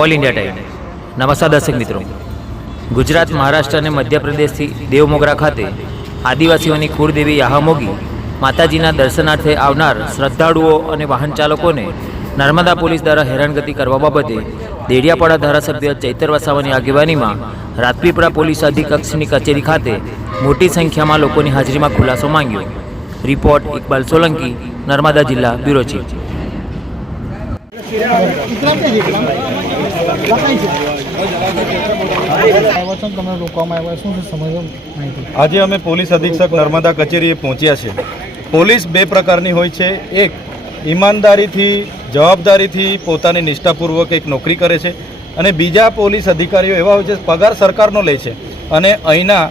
All India time. નમસ્કાર દર્શક મિત્રો, ગુજરાત, મહારાષ્ટ્ર અને મધ્યપ્રદેશથી દેવમોગરા ખાતે આદિવાસીઓની કુળદેવી યાહામોગી માતાજીના દર્શનાર્થે આવનાર શ્રદ્ધાળુઓ અને વાહન ચાલકોને નર્મદા પોલીસ દ્વારા હેરાનગતિ કરવા બાબતે દેડિયાપાડા ધારાસભ્ય ચૈતર વસાવાની આગેવાનીમાં રાજપીપળા પોલીસ અધિક્ષકની કચેરી ખાતે મોટી સંખ્યામાં લોકોની હાજરીમાં ખુલાસો માંગ્યો। રિપોર્ટ ઇકબાલ સોલંકી, નર્મદા જિલ્લા બ્યુરો ચીફ। આજે અમે પોલીસ અધિક્ષક નર્મદા કચેરીએ પહોંચ્યા છે। પોલીસ બે પ્રકારની હોય છે। એક ઈમાનદારીથી, જવાબદારીથી પોતાની નિષ્ઠાપૂર્વક એક નોકરી કરે છે, અને બીજા પોલીસ અધિકારીઓ એવા હોય છે પગાર સરકારનો લે છે અને અહીંના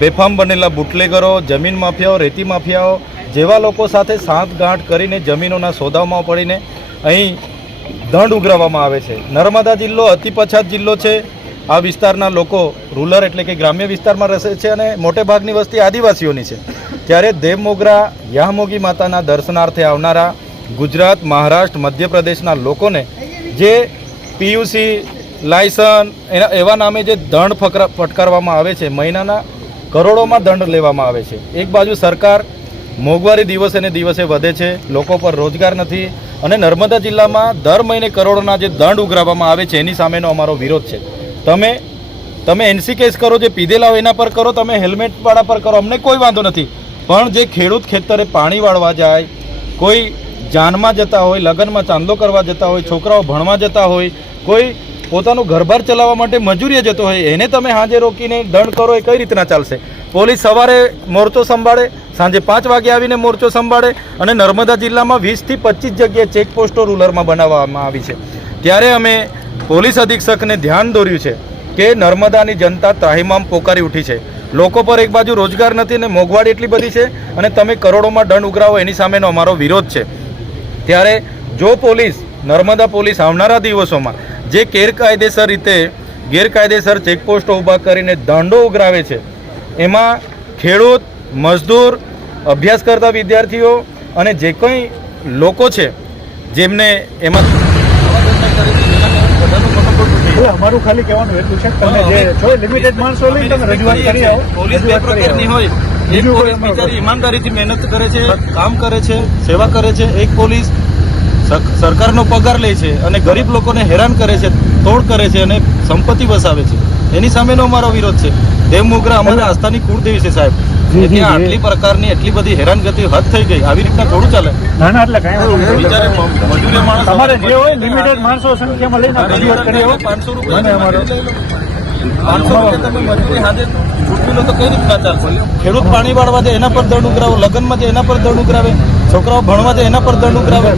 બેફામ બનેલા બુટલેગરો, જમીન માફિયાઓ, રેતી માફિયાઓ જેવા લોકો સાથે સાંઠગાંઠ કરીને જમીનોના સોદામાં પડીને અહીં દંડ ઉઘરાવવામાં આવે છે। નર્મદા જિલ્લો અતિ પછાત જિલ્લો છે। આ વિસ્તારના લોકો રૂરલ એટલે કે ગ્રામ્ય વિસ્તારમાં રહે છે અને મોટે ભાગની વસ્તી આદિવાસીઓની છે। ત્યારે દેવમોગરા યાહામોગી માતાના દર્શનાર્થે આવનારા ગુજરાત, મહારાષ્ટ્ર, મધ્યપ્રદેશના લોકોને જે પીયુસી લાયસન્સ એવા નામે જે દંડ ફટકારવામાં આવે છે, મહિનાના કરોડોમાં દંડ લેવામાં આવે છે। એક બાજુ સરકાર મોંઘવારી દિવસે ને દિવસે વધે છે, લોકો પર રોજગાર નથી, અને નર્મદા જિલ્લામાં દર મહિને કરોડોના જે દંડ ઉઘરાવવામાં આવે છે એની સામેનો અમારો વિરોધ છે। તમે એનસી કેસ કરો, જે પીધેલા હોય એના પર કરો, તમે હેલ્મેટવાળા પર કરો, અમને કોઈ વાંધો નથી, પણ જે ખેડૂત ખેતરે પાણી વાળવા જાય, કોઈ જાનમાં જતા હોય, લગ્નમાં ચાંદલો કરવા જતા હોય, છોકરાઓ ભણવા જતા હોય, કોઈ પોતાનું ઘરબાર ચલાવવા માટે મજૂરીએ જતો હોય, એને તમે હાજે રોકીને દંડ કરો, એ કઈ રીતના ચાલશે? પોલીસ સવારે મોરચો સંભાળે, સાંજે 5 વાગે આવીને મોરચો સંભાળે, અને નર્મદા જિલ્લામાં 20 થી 25 જગ્યાએ ચેકપોસ્ટો રૂરલમાં બનાવવામાં આવી છે। ત્યારે અમે પોલીસ અધિક્ષકને ધ્યાન દોર્યું છે કે નર્મદાની જનતા ત્રાહિમામ પોકારી ઉઠી છે। લોકો પર એક બાજુ રોજગાર નથી અને મોંઘવારી એટલી બધી છે, અને તમે કરોડોમાં દંડ ઉઘરાવો, એની સામેનો અમારો વિરોધ છે। ત્યારે જો પોલીસ, નર્મદા પોલીસ આવનારા દિવસોમાં જે ગેરકાયદેસર ચેકપોસ્ટો ઊભા કરીને દંડો ઉઘરાવે છે, એમાં ખેડૂત, મજદૂર, અભ્યાસ કરતા વિદ્યાર્થીઓ અને જે કંઈ લોકો છે જેમને એમાં અમારું ખાલી કહેવાનું એટલું છે, તમે જે છો લિમિટેડ માણસો લઈને તમે રજૂઆત કરી આવો। પોલીસ બે પ્રકારની હોય। એક પોલીસ બિચારી ઈમાનદારીથી મહેનત કરે છે, કામ કરે છે, સેવા કરે છે। એક પોલીસ સરકારનો પગાર લે છે અને ગરીબ લોકોને હેરાન કરે છે, તોડ કરે છે અને સંપત્તિ વસાવે છે। એની સામેનો અમારો વિરોધ છે। દેવમોગરા અમારા આસ્થાની કુળદેવી છે સાહેબ, ત્યાં આટલી પ્રકારની એટલી બધી હેરાનગતિ હદ થઈ ગઈ, આવી રીતના થોડું ચાલે? ના ના, એટલે મજૂરી માણસ તમારે જે હોય લિમિટેડ માણસો સંખ્યામાં લઈને રજૂઆત કરી આવો। 500 રૂપિયા તમે મજૂરી હાજર છૂટવી લો તો કઈ રીતના ચાલશે? ખેડૂત પાણી વાળવા જાય એના પર દંડ ઉઘરાવો, લગ્નમાં જાય એના પર દંડ ઉઘરાવે, છોકરાઓ ભણવા જાય એના પર દંડ ઉઘરાવે।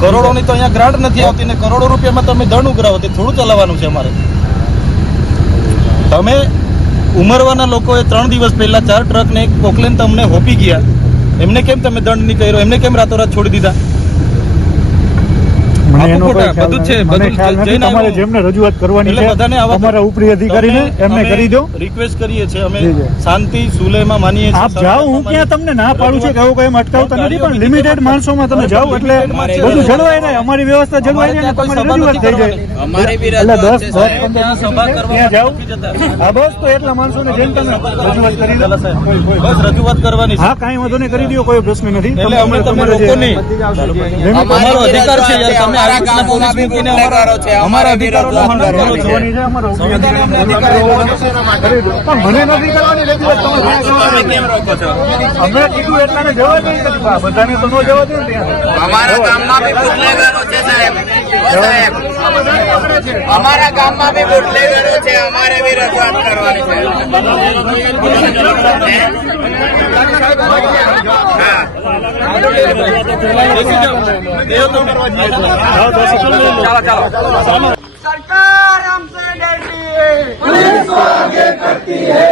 કરોડોની તો અહીંયા ગ્રાન્ટ નથી આવતી ને કરોડો રૂપિયામાં તમે દંડ ઉઘરાવો, તે થોડું ચલાવવાનું છે અમારે? તમે ઉમરવાના લોકોએ 3 દિવસ પહેલા 4 ટ્રકને એક પોકલેન તમને હોપી ગયા, એમને કેમ તમે દંડ નહીં કર્યો? એમને કેમ રાતોરાત છોડી દીધા? તમારે જેમને રજૂઆત કરવાની છે તમારા ઉપરી અધિકારીને એમને કરી દો। રિક્વેસ્ટ કરીએ છીએ અમે, શાંતિ સુલેમાં માનીએ છીએ। આપ જાઓ, હું ક્યાં તમને ના પાડું છું કે આવું કઈ અટકાવતા નથી, પણ લિમિટેડ માણસોમાં તમે જાઓ એટલે બધું જળવાય ને, અમારી વ્યવસ્થા જળવાય ને, તમારી રજૂઆત થઈ જાય। એટલે 10-15 જાઓ, હા બસ, તો એટલા માણસોને જેમ તમે રજૂઆત કરી દો, બસ રજૂઆત કરવાની। હા, કાંઈ વાંધો નહીં, કરી દો, કોઈ પ્રશ્ન નથી। એટલે અમે તમે લોકો નહીં, અમારો અધિકાર છે યાર, તમે અમારા અધિકારો મને નથી કરવાની રજૂઆત, અમે કીધું એટલાને જવા દે, બધાને તો ન જવા દે ને। અમારા ગામમાં બી બુટલેગરો છે સાહેબ, અમારા ગામમાં બી બુટલેગરો છે, અમારે બી રજૂઆત કરવાની છે। सरकार हमसे डरती है, पुलिस को आगे करती है,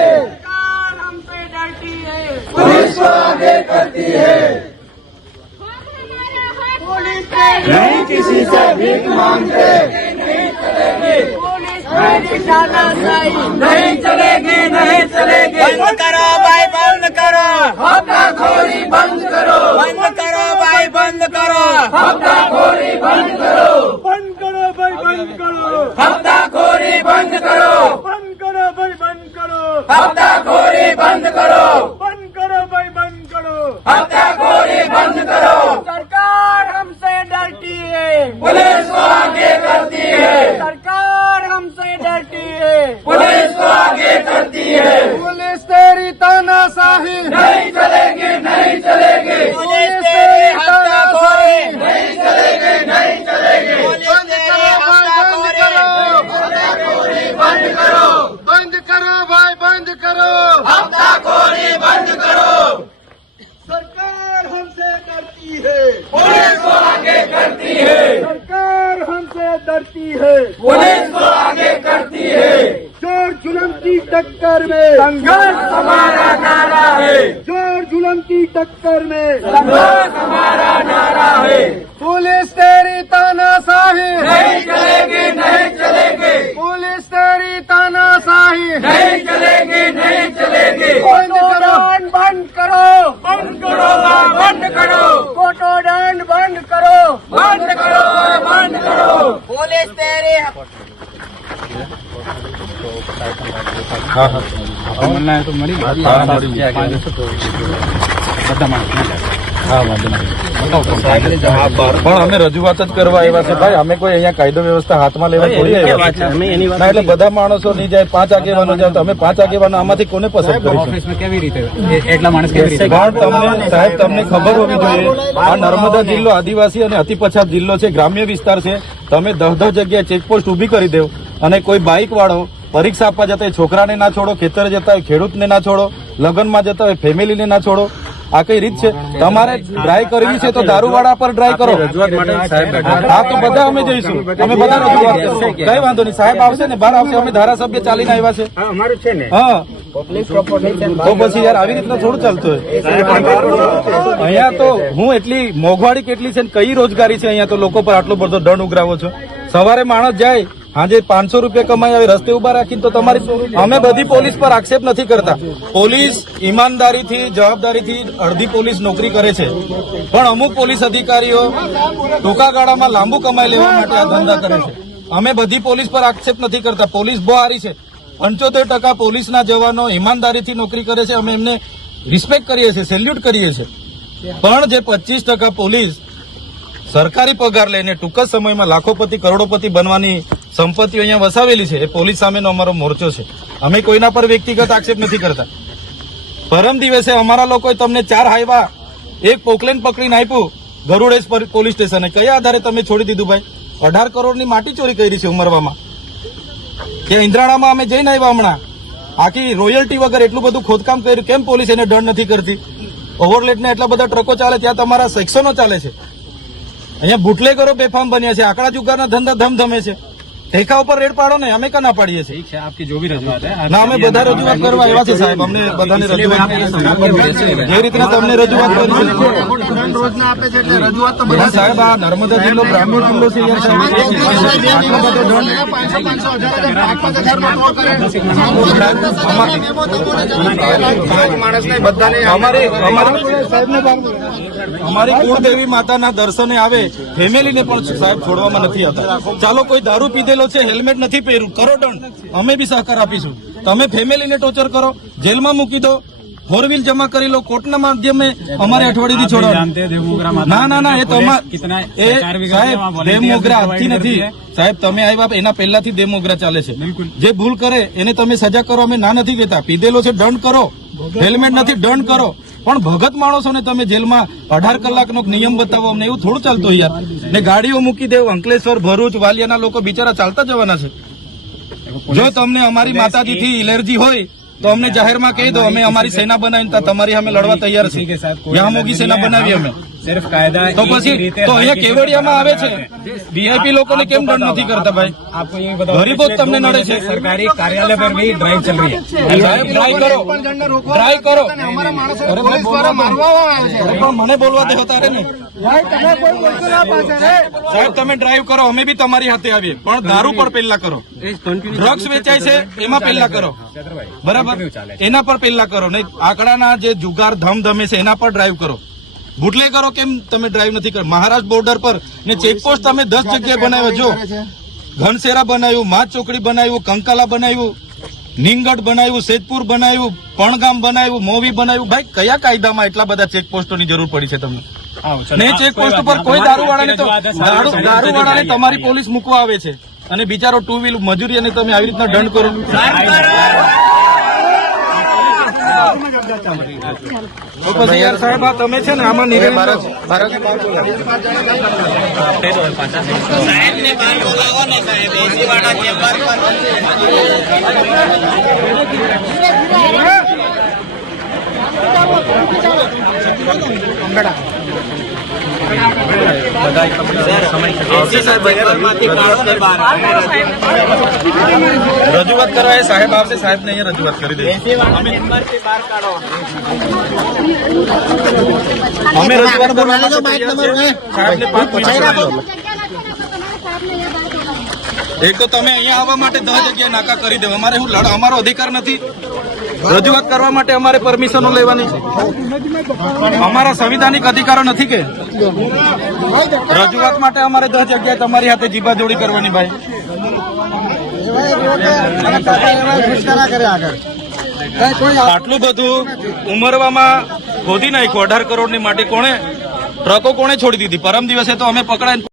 सरकार हमसे डरती है, पुलिस को आगे करती है। पुलिस नहीं किसी से भीख मांगते, पुलिस में निशानाशाही नहीं चलेगी, नहीं चलेगी। बंद करो भाई, बंद करो, हफ्ताखोरी बंद करो, बंद करो भाई, बंद करो, हफ्ताखोरी बंद करो, બંધ કરો ભાઈ, બંધ કરો। बंद करो, બંધ કરો ભાઈ, બંધ કરો. हत्याखोरी बंद करो, सरकार हमसे डरती है, पुलिस को आगे करती है, सरकार हमसे डरती है, पुलिस को आगे करती है, પોલીસ તેરી તાનાશાહી नहीं चलेगी, नहीं चलेगी, पुलिस तेरी हत्याखोरी, नहीं चलेगी, नहीं चलेगी, पुलिस तेरी हत्याखोरी, बंद करो, બંધ કરો ભાઈ, બંધ કરો. हत्याखोरी बंद करो, સરકાર हमसे डरती है, पुलिस को आगे करती है, सरकार हमसे डरती है. पुलिस को आगे करती है, जोर जुलम की टक्कर में संघर्ष हमारा नारा है, जोर जुलम की टक्कर में संघर्ष हमारा नारा है, पुलिस तेरी तानाशाही, नहीं चलेगी, नहीं चलेगी, पुलिस तेरी तानाशाही. नहीं चलेगी, नहीं चलेगी, બંધ કરો, बंद करो, बंद करो, बंद करो, कोटोदंड बंद करो, बंद करो, बंद करो, पुलिस तेरी પણ અમે રજૂઆત જ કરવા આવ્યા છે ભાઈ. અમે કોઈ અહીંયા કાયદો વ્યવસ્થા હાથમાં લેવા થોડી આવ્યા છે. ના, એટલે બધા માણસો નહીં જાય, 5 આગેવાનો જાય તો અમે 5 આગેવાનો આમાંથી કોને પસંદ કરીશું? પણ તમને સાહેબ, તમને ખબર હોવી જોઈએ, આ નર્મદા જિલ્લો આદિવાસી અને અતિ પછાત જિલ્લો છે, ગ્રામ્ય વિસ્તાર છે. તમે 10 જગ્યાએ ચેકપોસ્ટ ઉભી કરી દેવ અને કોઈ બાઇક વાળો પરીક્ષા આપવા જતા હોય છોકરાને ના છોડો, ખેતર જતા હોય ખેડૂતને ના છોડો, લગ્નમાં જતા હોય ફેમિલીને ના છોડો. આ કઈ રીત છે? તમારે ડ્રાય કરવી છે તો દારૂવાળા પર ડ્રાય કરો. હા, તો બધા અમે જઈશું, અમે બધા રજૂઆત કરીશું. કઈ વાંધો નહીં, સાહેબ આવશે ને, બહાર આવશે. અમે ધારાસભ્ય ચાલીને આવ્યા છે. હા, તો પછી યાર આવી રીતના થોડું ચાલતું હોય. અહીંયા તો હું એટલી મોંઘવારી કેટલી છે ને કઈ રોજગારી છે અહીંયા તો લોકો પર આટલો બધો દંડ ઉઘરાવો છો. સવારે માણસ જાય, હાજે 500 રૂપિયા કમાઈ આવે, રસ્તે ઉભા રાખીને તો તમારી અમે બધી પોલીસ પર આક્ષેપ નથી કરતા. પોલીસ ઈમાનદારીથી, જવાબદારીથી અડધી પોલીસ નોકરી કરે છે, પણ અમુક પોલીસ અધિકારીઓ ટૂંકા ગાળામાં લાંબુ કમાઈ લેવા માટે આ ધંધા કરે છે. અમે બધી પોલીસ પર આક્ષેપ નથી કરતા. પોલીસ બહુ સારી છે. 75% પોલીસના જવાનો ઈમાનદારીથી નોકરી કરે છે. અમે એમને રિસ્પેક્ટ કરીએ છીએ, સેલ્યુટ કરીએ છીએ. પણ જે 25% પોલીસ સરકારી પગાર લઈને ટૂંક જ સમયમાં લાખોપતિ કરોડોપતિ બનવાની સંપત્તિઓ અહીંયા વસાવેલી છે, એ પોલીસ સામેનો અમારો મોરચો છે. અમે કોઈના પર વ્યક્તિગત આક્ષેપ નથી કરતા. પરમ દિવસે અમારા લોકોએ તમને 4 હાઈવા, 1 પોકલેન પકડીને આપ્યું ગરુડેશ પોલીસ સ્ટેશને. કયા આધારે તમે છોડી દીધું ભાઈ? 18 કરોડની માટી ચોરી કરી છે ઉમરવામાં. કે ઇન્દ્રાણામાં અમે જઈને આવ્યા હમણાં, આખી રોયલ્ટી વગર એટલું બધું ખોદકામ કર્યું. કેમ પોલીસ એને દંડ નથી કરતી? ઓવરલેટને એટલા બધા ટ્રકો ચાલે, ત્યાં તમારા સેક્શનો ચાલે છે. અહીંયા બુટલેગરો બેફામ બન્યા છે, આંકડા જુગારના ધંધા ધમધમે છે. ઠેકા ઉપર રેડ પાડો ને, અમે કના પાડીએ છીએ. ના, અમે બધા રજૂઆત કરવા આવ્યા છે સાહેબ. અમને બધાને રજૂઆત જે રીતના તમને રજૂઆત કરી છે સાહેબ. આ નર્મદા જિલ્લો ગ્રામ્ય જિલ્લો છે યાર. આટલો બધો અમારી કુળદેવી માતાના દર્શને આવે ફેમિલીને પણ સાહેબ છોડવામાં નથી આવતા. ચાલો કોઈ દારૂ પીધેલો છે, હેલ્મેટ નથી પહેર્યું, કરો દંડ, અમે બી સહકાર આપીશું. તમે ફેમિલીને ટોર્ચર કરો, જેલમાં મૂકી દો, 4 વ્હીલ જમા કરી લો, કોર્ટના માધ્યમે અમારે અઠવાડિયેથી છોડવાનું. ના ના ના, એ સાહેબ દેવમોગરા આજથી નથી સાહેબ. તમે આવ્યા એના પહેલાથી દેવમોગરા ચાલે છે. જે ભૂલ કરે એને તમે સજા કરો, અમે ના નથી કહેતા. પીધેલો છે દંડ કરો, હેલ્મેટ નથી દંડ કરો, પણ ભગત માણસોને તમે જેલમાં 18 કલાકનો નિયમ બતાવો અમને, એવું થોડું ચાલતું હોય યાર. ને ગાડીઓ મૂકી દેવ, અંકલેશ્વર, ભરૂચ, વાલિયાના લોકો બિચારા ચાલતા જવાના છે. જો તમને અમારી માતાજીથી એલર્જી હોય તો અમને જાહેરમાં કહી દો, અમે અમારી સેના બનાવીને તમારી સામે લડવા તૈયાર છે. યહાં મોગી સેના બનાવી અમે. તો પછી તો અહીંયા કેવડિયામાં આવે છે, વીઆઈપી લોકોને કેમ દંડ નથી કરતા ભાઈ? ગરીબો જ તમને નડે છે. सरकारी कार्यालय पर भी ड्राइव चल रही है. ડ્રાઈવ કરો, ડ્રાઈવ કરો. પણ મને બોલવા દે તારે ને સાહેબ. તમે ડ્રાઈવ કરો, અમે બી તમારી હાથે આવીએ, પણ દારૂ પર પહેલા કરો. ડ્રગ્સ વેચાય છે એમાં પહેલા કરો, બરાબર? એના પર પહેલા કરો. નહીં આંકડાના જે જુગાર ધમધમે છે એના પર ડ્રાઈવ કરો. બુટલે કરો કેમ તમે ડ્રાઈવ નથી કરો? મહારાષ્ટ્ર બોર્ડર પર ને ચેકપોસ્ટ તમે 10 જગ્યાએ બનાવ્યો. જો ઘનશેરા બનાવ્યું, માચ ચોકડી બનાવ્યું, કંકાલા બનાવ્યું, નીંગડ બનાવ્યું, સેજપુર બનાવ્યું, પણગામ બનાવ્યું, મોવી બનાવ્યું. ભાઈ કયા કાયદામાં એટલા બધા ચેકપોસ્ટોની જરૂર પડી છે તમને? ને ચેકપોસ્ટ ઉપર કોઈ દારૂવાળાને તો દારૂવાળાને તમારી પોલીસ મૂકવા આવે છે અને બિચારો ટુ વ્હીલ મજૂરી અને તમે આવી રીતના દંડ કરો. તો પછી યાર સાહેબ આ તમે છે ને આમાં નિર્ણય લો. સાહેબને બહાર બોલાવો ને સાહેબ, એસી વાળા ચેમ્બર રજૂઆત કરવા એ સાહેબ આવશે, સાહેબ ને અહીંયા રજૂઆત કરી દે. અમે રજૂઆત કરવા સાહેબને 5 મિનિટ આપો. એક તો તમે અહીંયા આવવા માટે 10 જગ્યાએ નાકા કરી દેવા. અમારે શું અમારો અધિકાર નથી રજૂઆત કરવા માટે? અમારે પરમિશનો લેવાની છે? અમારા સંવિધાનિક અધિકારો નથી કે રજૂઆત માટે અમારે 10 જગ્યાએ તમારી હાથે જીબાજોડી કરવાની? ભાઈ આટલું બધું ઉમરવામાં ખોદી નાખ્યું 18 કરોડની માટી. કોણે ટ્રકો કોણે છોડી દીધી? પરમ દિવસે તો અમે પકડાય